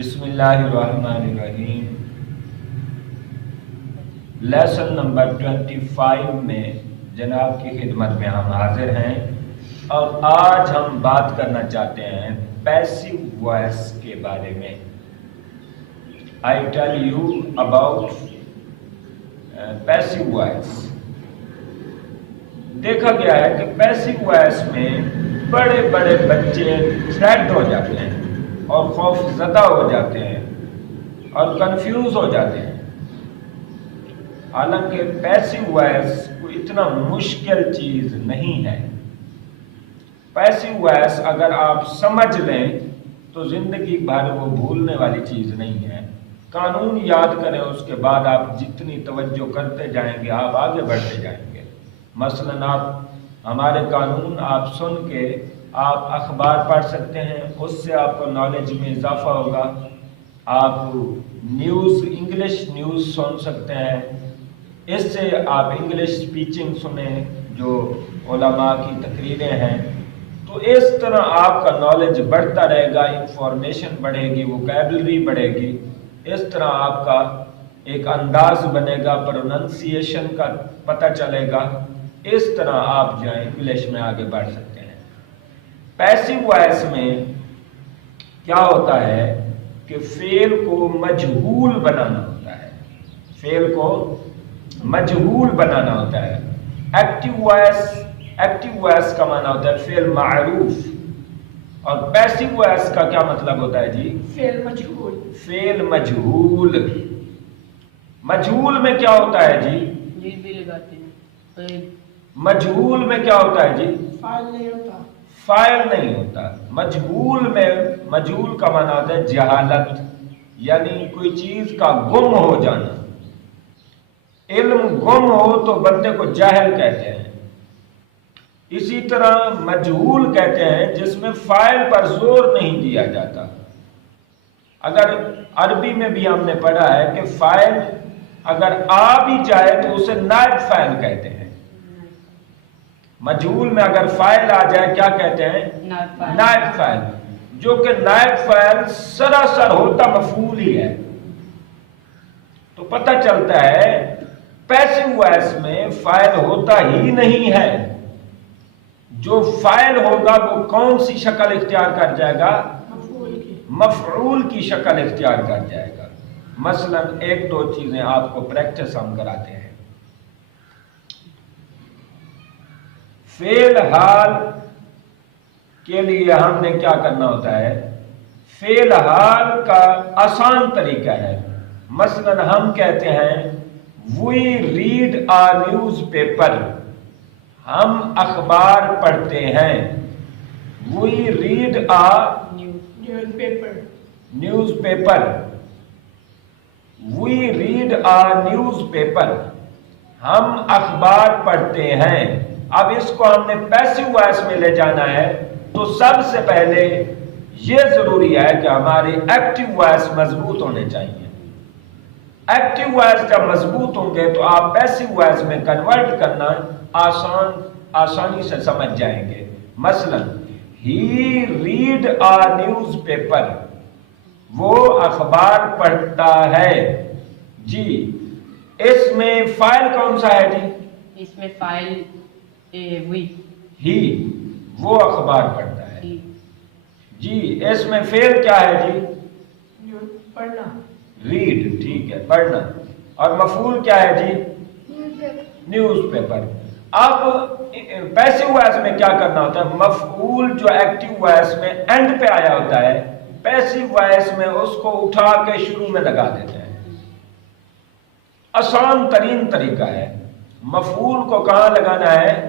بسم اللہ الرحمن الرحیم۔ لیسن نمبر 25 میں جناب کی خدمت میں ہم حاضر ہیں اور آج ہم بات کرنا چاہتے ہیں پیسیو وائس کے بارے میں۔ I tell you about passive voice. دیکھا گیا ہے کہ پیسیو وائس میں بڑے بڑے بچے تھریٹ ہو جاتے ہیں اور خوف زدہ ہو جاتے ہیں اور کنفیوز ہو جاتے ہیں، حالانکہ پیسیو وائس کوئی اتنا مشکل چیز نہیں ہے۔ پیسیو وائس اگر آپ سمجھ لیں تو زندگی بھر وہ بھولنے والی چیز نہیں ہے۔ قانون یاد کریں، اس کے بعد آپ جتنی توجہ کرتے جائیں گے آپ آگے بڑھتے جائیں گے۔ مثلاً آپ ہمارے قانون آپ سن کے آپ اخبار پڑھ سکتے ہیں، اس سے آپ کو نالج میں اضافہ ہوگا۔ آپ نیوز، انگلش نیوز سن سکتے ہیں، اس سے آپ انگلش سپیچنگ سنیں جو علماء کی تقریریں ہیں، تو اس طرح آپ کا نالج بڑھتا رہے گا، انفارمیشن بڑھے گی، ووکیبلری بڑھے گی۔ اس طرح آپ کا ایک انداز بنے گا، پروننسیشن کا پتہ چلے گا۔ اس طرح آپ جو ہے انگلش میں آگے بڑھ سکتے ہیں۔ پیسیو وائس میں کیا ہوتا ہے کہ فعل کو مجہول بنانا ہوتا ہے، فعل کو مجہول بنانا ہوتا ہے۔ ایکٹیو وائس کا معنی ہوتا ہے فعل معروف، اور پیسیو وائس کا کیا مطلب ہوتا ہے جی؟ فعل مجہول۔ فعل مجہول۔ مجہول میں کیا ہوتا ہے جی؟ بھی لگاتے ہیں۔ مجہول میں کیا ہوتا ہے جی؟ فاعل نہیں ہوتا۔ فاعل نہیں ہوتا۔ مجہول میں، مجہول کا معنی ہوتا ہے جہالت، یعنی کوئی چیز کا گم ہو جانا۔ علم گم ہو تو بندے کو جاہل کہتے ہیں۔ اسی طرح مجہول کہتے ہیں جس میں فاعل پر زور نہیں دیا جاتا۔ اگر عربی میں بھی ہم نے پڑھا ہے کہ فاعل اگر آ بھی جائے تو اسے نائب فاعل کہتے ہیں۔ مجہول میں اگر فاعل آ جائے کیا کہتے ہیں؟ نائب فاعل، جو کہ نائب فاعل سراسر ہوتا مفعول ہی ہے۔ تو پتہ چلتا ہے پیسیو وائس میں فاعل ہوتا ہی نہیں ہے۔ جو فاعل ہوگا وہ کون سی شکل اختیار کر جائے گا؟ مفعول کی شکل اختیار کر جائے گا۔ مثلا ایک دو چیزیں آپ کو پریکٹس ہم کراتے ہیں۔ فعل حال کے لیے ہم نے کیا کرنا ہوتا ہے؟ فعل حال کا آسان طریقہ ہے۔ مثلا ہم کہتے ہیں we read a newspaper, ہم اخبار پڑھتے ہیں۔ We read a newspaper, we read a newspaper, ہم اخبار پڑھتے ہیں۔ اب اس کو ہم نے پیسیو وائس میں لے جانا ہے تو سب سے پہلے یہ ضروری ہے کہ ہمارے ایکٹیو وائس مضبوط ہونے چاہیے۔ ایکٹیو وائس جب مضبوط ہوں گے تو آپ پیسیو وائس میں کنورٹ کرنا آسانی سے سمجھ جائیں گے۔ مثلا ہی ریڈ آ نیوز پیپر، وہ اخبار پڑھتا ہے۔ جی اس میں فاعل کون سا ہے جی؟ اس میں فاعل وی، ہی، وہ اخبار پڑھتا ہے۔ جی اس میں فعل کیا ہے جی؟ پڑھنا، ریڈ، ٹھیک ہے، پڑھنا۔ اور مفعول کیا ہے جی؟ Newspaper. اب پیسیو وائس میں کیا کرنا ہوتا ہے؟ مفعول جو ایکٹیو وائس میں اینڈ پہ آیا ہوتا ہے، پیسیو وائس میں اس کو اٹھا کے شروع میں لگا دیتے ہیں۔ آسان ترین طریقہ ہے۔ مفعول کو کہاں لگانا ہے؟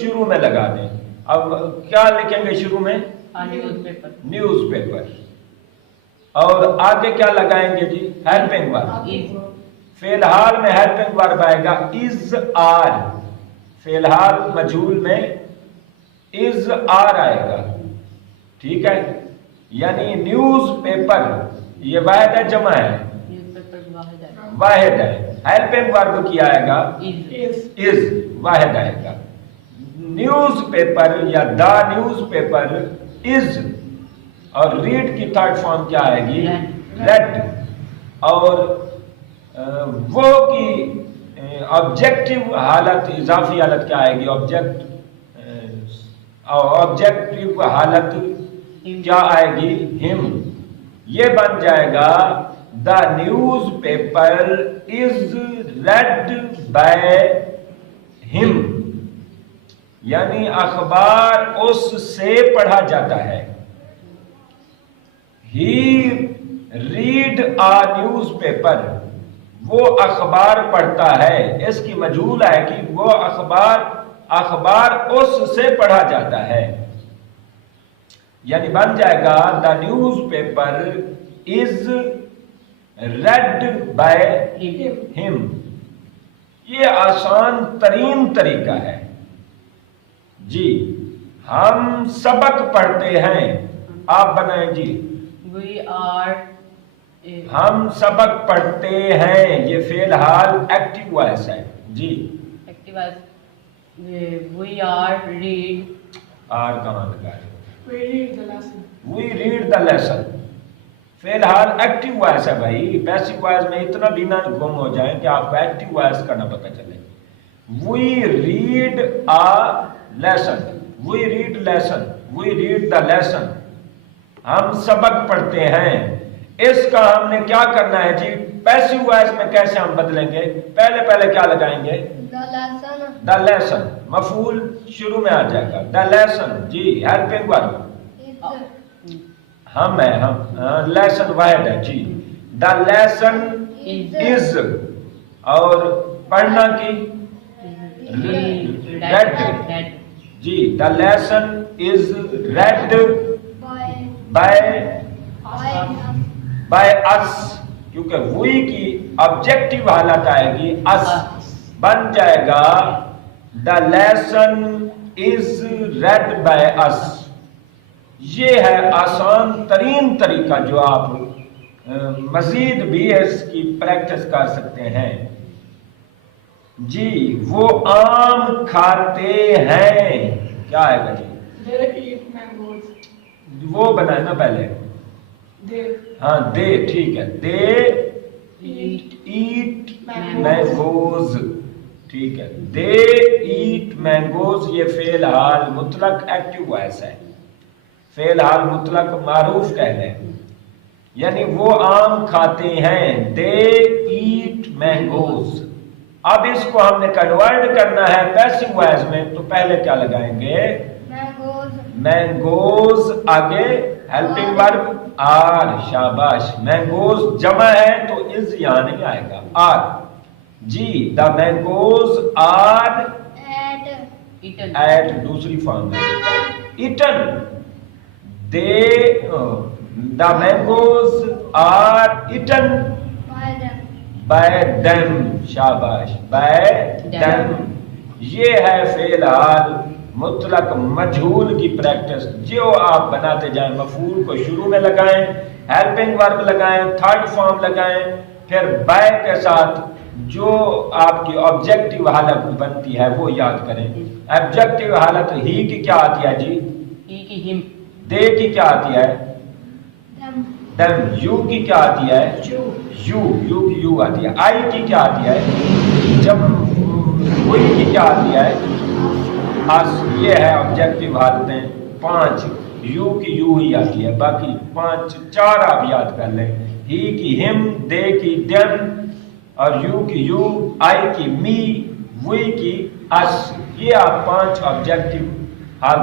شروع میں لگا دیں۔ اب کیا لکھیں گے شروع میں؟ News paper. اور آگے کیا لگائیں گے جی؟ ہیلپنگ ورب۔ فی الحال میں ہیلپنگ ورب آئے گا از آر، فی الحال مجہول میں از آر آئے گا، ٹھیک ہے؟ یعنی نیوز پیپر یہ واحد ہے جمع ہے؟ واحد ہے۔ ہیلپنگ ورب کیا آئے گا؟ از، واحد آئے گا۔ نیوز پیپر یا دا نیوز پیپر از اور ریڈ کی تھرڈ فارم کیا آئے گی؟ Read. ریڈ. اور وہ کی آبجیکٹیو حالت، اضافی حالت کیا آئے گی؟ آبجیکٹیو حالت کیا آئے گی؟ ہم. یہ بن جائے گا the newspaper is read by ہم، یعنی اخبار اس سے پڑھا جاتا ہے. He read a newspaper, وہ اخبار پڑھتا ہے. اس کی مجہول ہے کہ وہ اخبار اس سے پڑھا جاتا ہے، یعنی بن جائے گا the newspaper is read by ہم. یہ آسان ترین طریقہ ہے. جی ہم سبق پڑھتے ہیں، آپ بنائیں جی. We are ہم سبق پڑھتے ہیں، یہ فعل حال ایکٹیو وائس ہے. جی active as we are read. Are کہاں لگا ہے؟ We read the lesson. We read the lesson. فعل حال ایکٹیو وائس ہے بھائی. پیسو وائس میں اتنا بھی نہ گم ہو جائیں کہ آپ کو ایکٹیو وائس کا نہ پتہ چلے. We read a lesson, we read lesson, we read the lesson. ہم سبق پڑھتے ہیں. اس کا ہم نے کیا کرنا ہے جی؟ پیسو وائس میں کیسے ہم بدلیں گے؟ پہلے کیا لگائیں گے؟ The lesson. مفعول شروع میں آ جائے گا. The lesson. جی ہیلپنگ ورب ہم ہے، ہم لیسن واحد ہے. جی دا لیسن از، اور پڑھنا کی ریڈ. جی the lesson is read by اس، کیونکہ وہی کی آبجیکٹیو حالت آئے گی اس. بن جائے گا the lesson is read by اس. یہ ہے آسان ترین طریقہ جو آپ مزید بھی اس کی پریکٹس کر سکتے ہیں. جی وہ آم کھاتے ہیں، کیا آئے گا جی؟ They eat mangoes. وہ بنائے نا پہلے. They ہاں دے، ٹھیک ہے. دے ایٹ مینگوز، ٹھیک ہے. دے ایٹ مینگوز. یہ فعل حال مطلق ایکٹیو وائس ہے. فعل حال مطلق معروف کہہ لیں، یعنی وہ آم کھاتے ہیں. دے ایٹ مینگوز. اب اس کو ہم نے کنورٹ کرنا ہے پیسو وائس میں، تو پہلے کیا لگائیں گے؟ مینگوز. آگے ہیلپنگ ورب آر. شاباش. مینگوز جمع ہے تو از یہاں نہیں آئے گا، آر. جی دا مینگوز آر ایٹ دوسری فارم ہے eaten. The the mangoes are eaten by them. شاباش. By them. یہ ہے فعل حال مطلق مجہول کی پریکٹس. جو آپ بناتے جائیں، مفعول کو شروع میں لگائیں، ہیلپنگ ورب لگائیں، تھرڈ فارم لگائیں، پھر بائی کے ساتھ جو آپ کی آبجیکٹیو حالت بنتی ہے وہ یاد کریں. آبجیکٹیو حالت ہی کی کیا آتی ہے جی؟ he کی him. دے کی کیا آتی ہے؟ دم. یو کی کیا آتی ہے؟ یو کی یو آتی ہے. آئی کی کیا آتی ہے؟ جب وہی کی کیا آتی ہے؟ اس. یہ ہے آبجیکٹیو حالتیں 5. یو کی یو ہی آتی ہے، باقی 4 آپ یاد کر لیں. ہی کی ہم، دے کی دم، اور یو کی یو، آئی کی می، وہی کی اس. یہ آپ 5 آبجیکٹیو حالت